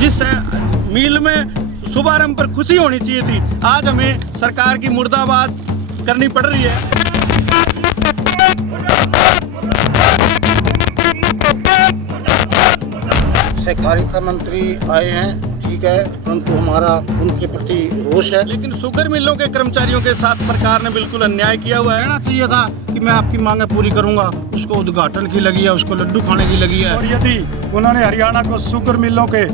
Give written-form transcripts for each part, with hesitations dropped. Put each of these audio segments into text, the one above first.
जिस मील में शुभारंभ पर खुशी होनी चाहिए थी, आज हमें सरकार की मुर्दाबाद करनी पड़ रही है। सहकारिता मंत्री आए हैं, ठीक है, परंतु हमारा उनके प्रति रोष है। लेकिन शुगर मिलों के कर्मचारियों के साथ सरकार ने बिल्कुल अन्याय किया हुआ है। कहना चाहिए था कि मैं आपकी मांगें पूरी करूंगा, उसको उद्घाटन की लगी है, उसको लड्डू खाने की लगी है। और यदि उन्होंने हरियाणा को शुगर मिलों के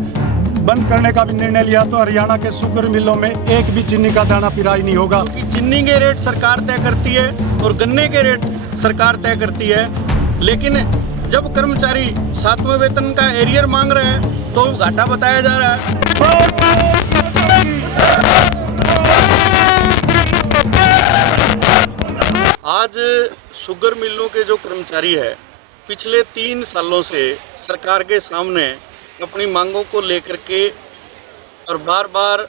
बंद करने का भी निर्णय लिया तो हरियाणा के शुगर मिलों में एक भी चीनी का दाना पिराई नहीं होगा, क्योंकि चीनी के रेट सरकार तय करती है और गन्ने के रेट सरकार तय करती है। लेकिन जब कर्मचारी 7वें वेतन का एरियर मांग रहे हैं तो घाटा बताया जा रहा है। आज शुगर मिलों के जो कर्मचारी है, पिछले 3 सालों से सरकार के सामने अपनी मांगों को लेकर के और बार बार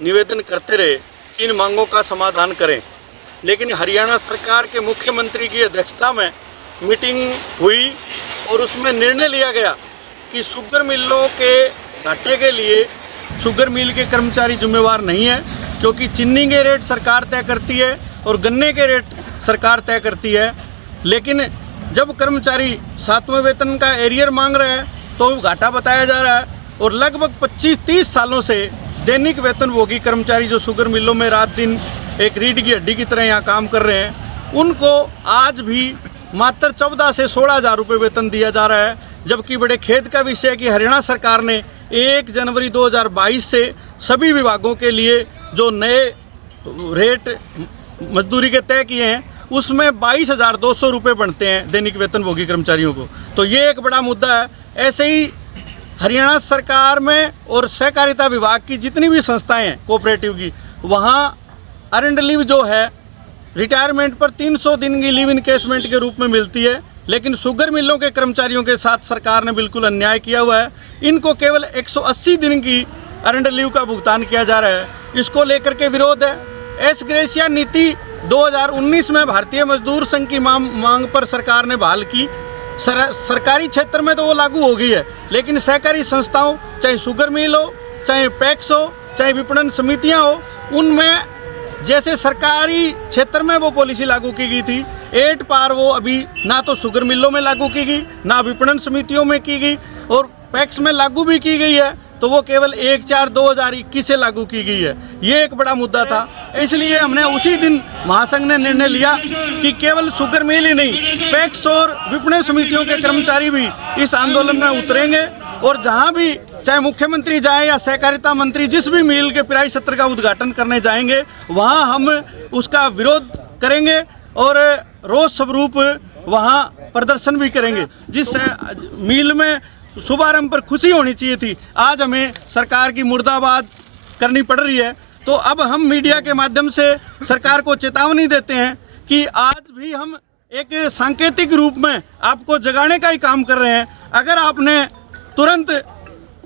निवेदन करते रहे कि इन मांगों का समाधान करें। लेकिन हरियाणा सरकार के मुख्यमंत्री की अध्यक्षता में मीटिंग हुई और उसमें निर्णय लिया गया कि शुगर मिलों के घाटे के लिए शुगर मिल के कर्मचारी जिम्मेवार नहीं है, क्योंकि चीनी के रेट सरकार तय करती है और गन्ने के रेट सरकार तय करती है। लेकिन जब कर्मचारी 7वें वेतन का एरियर मांग रहे हैं तो घाटा बताया जा रहा है। और लगभग 25-30 सालों से दैनिक वेतनभोगी कर्मचारी जो शुगर मिलों में रात दिन एक रीढ़ की हड्डी की तरह यहाँ काम कर रहे हैं, उनको आज भी मात्र 14 से 16 हज़ार रुपये वेतन दिया जा रहा है। जबकि बड़े खेद का विषय है कि हरियाणा सरकार ने 1 जनवरी 2022 से सभी विभागों के लिए जो नए रेट मजदूरी के तय किए हैं उसमें 22,200 रुपये बनते हैं दैनिक वेतनभोगी कर्मचारियों को। तो ये एक बड़ा मुद्दा है। ऐसे ही हरियाणा सरकार में और सहकारिता विभाग की जितनी भी संस्थाएं हैं कोऑपरेटिव की, वहाँ अर्नड लीव जो है रिटायरमेंट पर 300 दिन की लीव इनकेसमेंट के रूप में मिलती है। लेकिन शुगर मिलों के कर्मचारियों के साथ सरकार ने बिल्कुल अन्याय किया हुआ है। इनको केवल 180 दिन की अर्नड लीव का भुगतान किया जा रहा है। इसको लेकर के विरोध है। एस ग्रेशिया नीति 2019 में भारतीय मजदूर संघ की मांग पर सरकार ने बहाल की। सरकारी क्षेत्र में तो वो लागू हो गई है, लेकिन सहकारी संस्थाओं, चाहे शुगर मिल हो, चाहे पैक्स हो, चाहे विपणन समितियां हो, उनमें जैसे सरकारी क्षेत्र में वो पॉलिसी लागू की गई थी, 8 पार वो अभी ना तो शुगर मिलों में लागू की गई, ना विपणन समितियों में की गई, और पैक्स में लागू भी की गई है तो वो केवल 1/4/2021 से लागू की गई है। ये एक बड़ा मुद्दा था। इसलिए हमने उसी दिन महासंघ ने निर्णय लिया कि केवल शुगर मिल ही नहीं, पैक्स और विपणन समितियों के कर्मचारी भी इस आंदोलन में उतरेंगे। और जहां भी चाहे मुख्यमंत्री जाए या सहकारिता मंत्री जिस भी मिल के पिराई सत्र का उद्घाटन करने जाएंगे, वहां हम उसका विरोध करेंगे और रोष स्वरूप वहां प्रदर्शन भी करेंगे। जिस मिल में शुभारंभ पर खुशी होनी चाहिए थी, आज हमें सरकार की मुर्दाबाद करनी पड़ रही है। तो अब हम मीडिया के माध्यम से सरकार को चेतावनी देते हैं कि आज भी हम एक सांकेतिक रूप में आपको जगाने का ही काम कर रहे हैं। अगर आपने तुरंत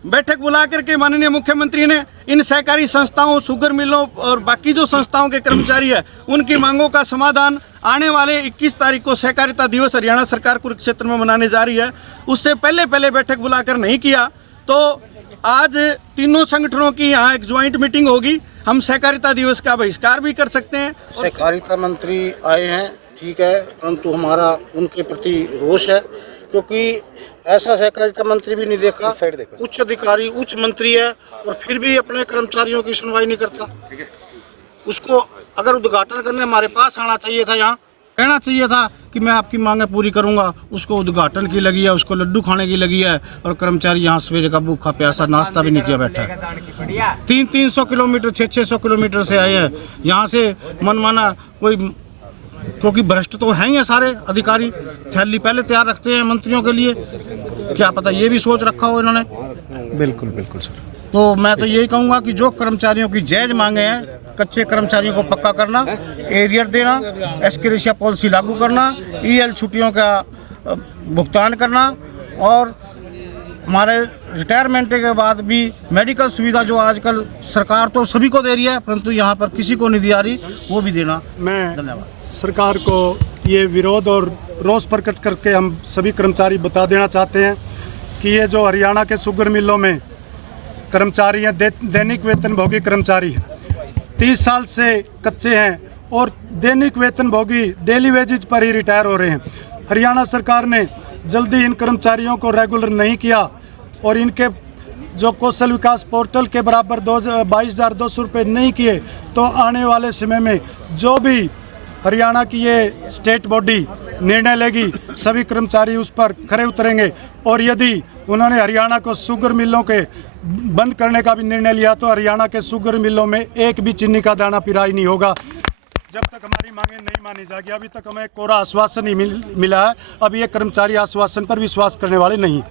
बैठक बुला करके माननीय मुख्यमंत्री ने इन सहकारी संस्थाओं, शुगर मिलों और बाकी जो संस्थाओं के कर्मचारी है उनकी मांगों का समाधान आने वाले 21 तारीख को सहकारिता दिवस हरियाणा सरकार कुरुक्षेत्र में मनाने जा रही है, उससे पहले बैठक बुलाकर नहीं किया तो आज तीनों संगठनों की यहाँ एक ज्वाइंट मीटिंग होगी। हम सहकारिता दिवस का बहिष्कार भी कर सकते हैं। सहकारिता मंत्री आए हैं, ठीक है, परंतु हमारा उनके प्रति रोष है, क्योंकि ऐसा सहकारिता मंत्री भी नहीं देखा। उच्च अधिकारी, उच्च मंत्री है और फिर भी अपने कर्मचारियों की सुनवाई नहीं करता। उसको अगर उद्घाटन करने हमारे पास आना चाहिए था, यहाँ कहना चाहिए था कि मैं आपकी मांगें पूरी करूंगा। उसको उद्घाटन की लगी है, उसको लड्डू खाने की लगी है, और कर्मचारी यहाँ सवेरे का भूखा प्यासा नाश्ता भी नहीं किया बैठा है। 300 किलोमीटर, 600 किलोमीटर से आए हैं यहाँ से मनमाना कोई, क्योंकि भ्रष्ट तो हैं ही सारे अधिकारी, थैली पहले तैयार रखते हैं मंत्रियों के लिए, क्या पता ये भी सोच रखा हो इन्होंने। बिल्कुल बिल्कुल सर। तो मैं तो यही कहूँगा कि जो कर्मचारियों की जायज़ मांगे हैं, कच्चे कर्मचारियों को पक्का करना, एरियर देना, एस ग्रेशिया पॉलिसी लागू करना, EL छुट्टियों का भुगतान करना, और हमारे रिटायरमेंट के बाद भी मेडिकल सुविधा जो आजकल सरकार तो सभी को दे रही है परंतु यहाँ पर किसी को नहीं दी जा रही, वो भी देना। मैं धन्यवाद। सरकार को ये विरोध और रोष प्रकट करके हम सभी कर्मचारी बता देना चाहते हैं कि ये जो हरियाणा के शुगर मिलों में कर्मचारी हैं, दैनिक वेतनभोगी कर्मचारी 30 साल से कच्चे हैं और दैनिक वेतनभोगी डेली वेजेज पर ही रिटायर हो रहे हैं। हरियाणा सरकार ने जल्दी इन कर्मचारियों को रेगुलर नहीं किया और इनके जो कौशल विकास पोर्टल के बराबर 22,200 रुपये नहीं किए तो आने वाले समय में जो भी हरियाणा की ये स्टेट बॉडी निर्णय लेगी सभी कर्मचारी उस पर खरे उतरेंगे। और यदि उन्होंने हरियाणा को शुगर मिलों के बंद करने का भी निर्णय लिया तो हरियाणा के शुगर मिलों में एक भी चीनी का दाना पिराई नहीं होगा जब तक हमारी मांगें नहीं मानी जाएगी। अभी तक हमें कोरा आश्वासन ही मिला है, अब ये कर्मचारी आश्वासन पर विश्वास करने वाले नहीं।